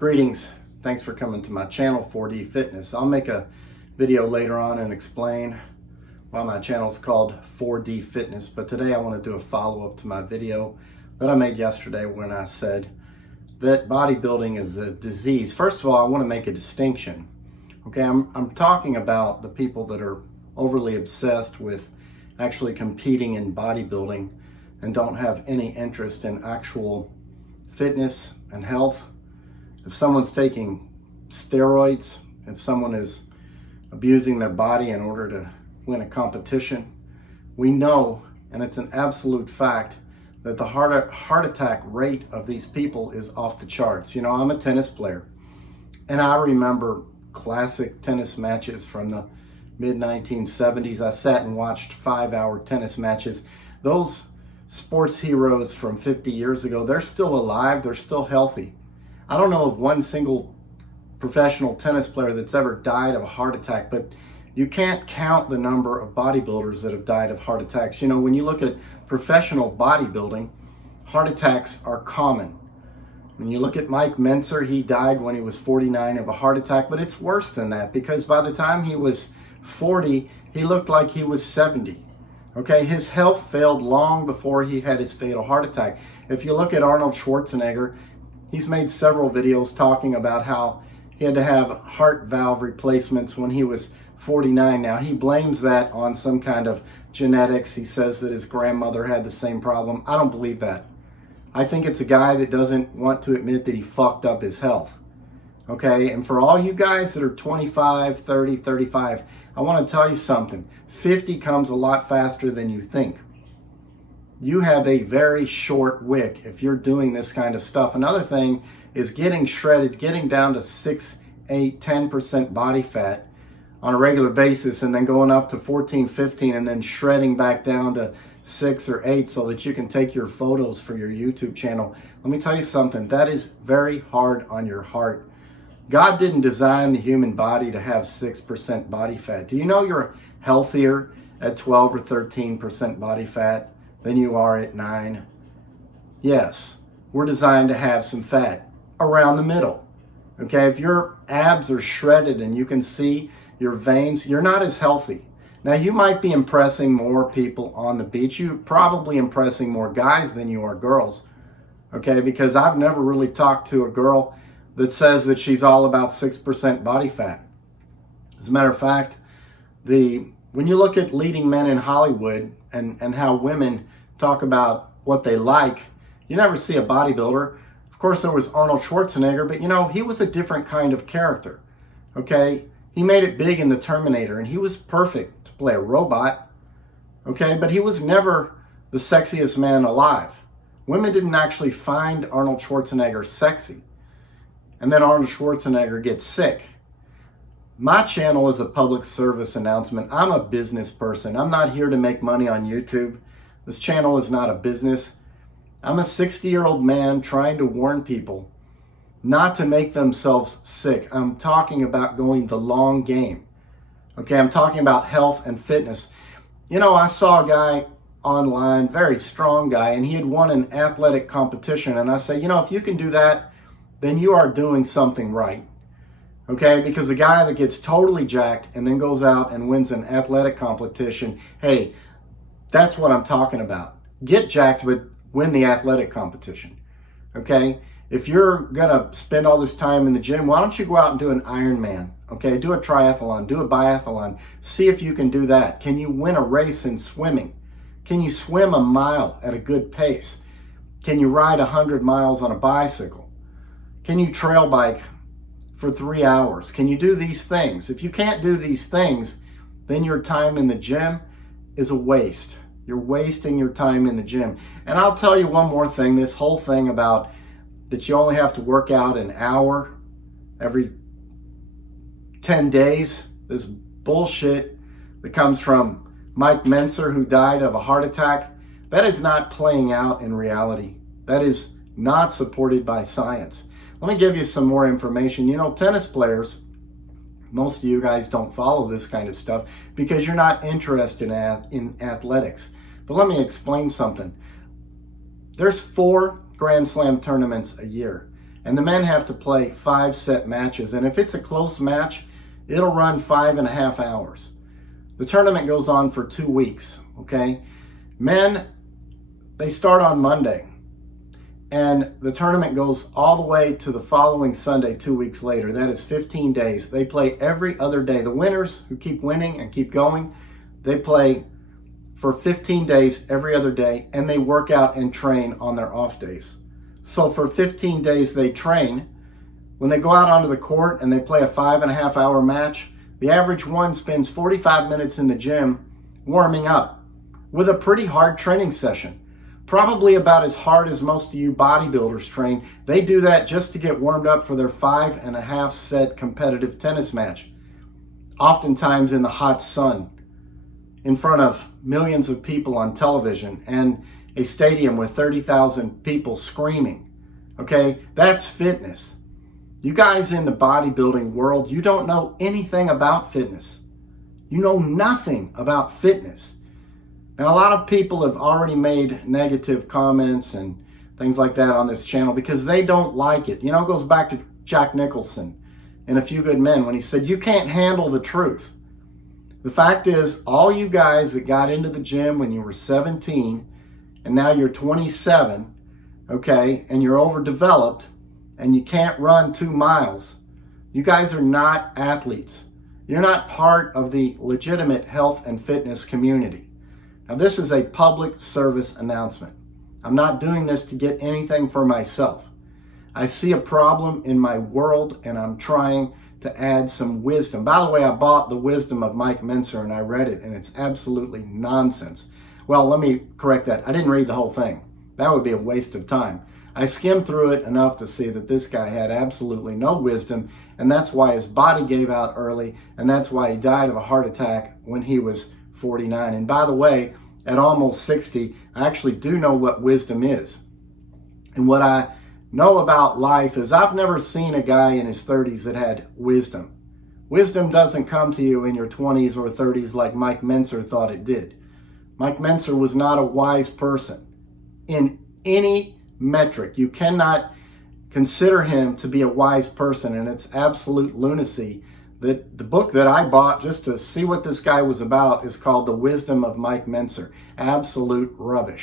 Greetings. Thanks for coming to my channel, 4D Fitness. I'll make a video later on and explain why my channel is called 4D Fitness, but today I want to do a follow-up to my video that I made yesterday when I said that bodybuilding is a disease. First of all, I want to make a distinction. Okay, I'm talking about the people that are overly obsessed with actually competing in bodybuilding and don't have any interest in actual fitness and health. If someone's taking steroids, if someone is abusing their body in order to win a competition, we know, and it's an absolute fact, that the heart attack rate of these people is off the charts. You know, I'm a tennis player, and I remember classic tennis matches from the mid-1970s. I sat and watched 5-hour tennis matches. Those sports heroes from 50 years ago, they're still alive, they're still healthy. I don't know of one single professional tennis player that's ever died of a heart attack, but you can't count the number of bodybuilders that have died of heart attacks. You know, when you look at professional bodybuilding, heart attacks are common. When you look at Mike Mentzer, he died when he was 49 of a heart attack, but it's worse than that because by the time he was 40, he looked like he was 70. Okay, his health failed long before he had his fatal heart attack. If you look at Arnold Schwarzenegger, he's made several videos talking about how he had to have heart valve replacements when he was 49. Now, he blames that on some kind of genetics. He says that his grandmother had the same problem. I don't believe that. I think it's a guy that doesn't want to admit that he fucked up his health. Okay, and for all you guys that are 25, 30, 35, I want to tell you something. 50 comes a lot faster than you think. You have a very short wick if you're doing this kind of stuff. Another thing is getting shredded, getting down to 6, 8, 10% body fat on a regular basis and then going up to 14, 15 and then shredding back down to 6 or 8 so that you can take your photos for your YouTube channel. Let me tell you something, that is very hard on your heart. God didn't design the human body to have 6% body fat. Do you know you're healthier at 12 or 13% body fat than you are at 9? Yes, we're designed to have some fat around the middle. Okay, if your abs are shredded and you can see your veins, you're not as healthy. Now, you might be impressing more people on the beach. You're probably impressing more guys than you are girls. Okay, because I've never really talked to a girl that says that she's all about 6% body fat. As a matter of fact, when you look at leading men in Hollywood and how women talk about what they like, you never see a bodybuilder. Of course, there was Arnold Schwarzenegger, but you know, he was a different kind of character. Okay, he made it big in The Terminator, and he was perfect to play a robot. Okay, but he was never the sexiest man alive. Women didn't actually find Arnold Schwarzenegger sexy. And then Arnold Schwarzenegger gets sick. My channel is a public service announcement. I'm a business person. I'm not here to make money on YouTube. This channel is not a business. I'm a 60-year-old man trying to warn people not to make themselves sick. I'm talking about going the long game. Okay, I'm talking about health and fitness. You know, I saw a guy online, very strong guy, and he had won an athletic competition. And I say, you know, if you can do that, then you are doing something right. Okay, because a guy that gets totally jacked and then goes out and wins an athletic competition, hey, that's what I'm talking about. Get jacked, but win the athletic competition. Okay, if you're gonna spend all this time in the gym, why don't you go out and do an Ironman? Okay, do a triathlon, do a biathlon. See if you can do that. Can you win a race in swimming? Can you swim a mile at a good pace? Can you ride 100 miles on a bicycle? Can you trail bike for 3 hours? Can you do these things? If you can't do these things, then your time in the gym is a waste. You're wasting your time in the gym. And I'll tell you one more thing, this whole thing about that you only have to work out an hour every 10 days, this bullshit that comes from Mike Mentzer, who died of a heart attack, that is not playing out in reality. That is not supported by science. Let me give you some more information. You know, tennis players, most of you guys don't follow this kind of stuff because you're not interested in athletics. But let me explain something. There's 4 Grand Slam tournaments a year. and the men have to play 5-set matches. And if it's a close match, it'll run 5.5 hours. The tournament goes on for 2 weeks, okay? Men, they start on Monday, and the tournament goes all the way to the following Sunday 2 weeks later. That is 15 days. They play every other day. The winners who keep winning and keep going, they play for 15 days every other day, and they work out and train on their off days. So for 15 days they train. When they go out onto the court and they play a 5.5 hour match, the average one spends 45 minutes in the gym warming up with a pretty hard training session. Probably about as hard as most of you bodybuilders train. They do that just to get warmed up for their 5.5 set competitive tennis match. Oftentimes in the hot sun, in front of millions of people on television and a stadium with 30,000 people screaming. Okay, that's fitness. You guys in the bodybuilding world, you don't know anything about fitness. You know nothing about fitness. Now, a lot of people have already made negative comments and things like that on this channel because they don't like it. You know, it goes back to Jack Nicholson in A Few Good Men when he said, you can't handle the truth. The fact is, all you guys that got into the gym when you were 17 and now you're 27, okay, and you're overdeveloped and you can't run 2 miles, you guys are not athletes. You're not part of the legitimate health and fitness community. Now, this is a public service announcement. I'm not doing this to get anything for myself. I see a problem in my world and I'm trying to add some wisdom. By the way, I bought The Wisdom of Mike Mentzer and I read it, and it's absolutely nonsense. Well, let me correct that. I didn't read the whole thing. That would be a waste of time. I skimmed through it enough to see that this guy had absolutely no wisdom, and that's why his body gave out early, and that's why he died of a heart attack when he was 49. And by the way, at almost 60, I actually do know what wisdom is. And what I know about life is I've never seen a guy in his 30s that had wisdom. Wisdom doesn't come to you in your 20s or 30s like Mike Mentzer thought it did. Mike Mentzer was not a wise person in any metric. You cannot consider him to be a wise person, and it's absolute lunacy. That the book that I bought just to see what this guy was about is called The Wisdom of Mike Mentzer. Absolute rubbish.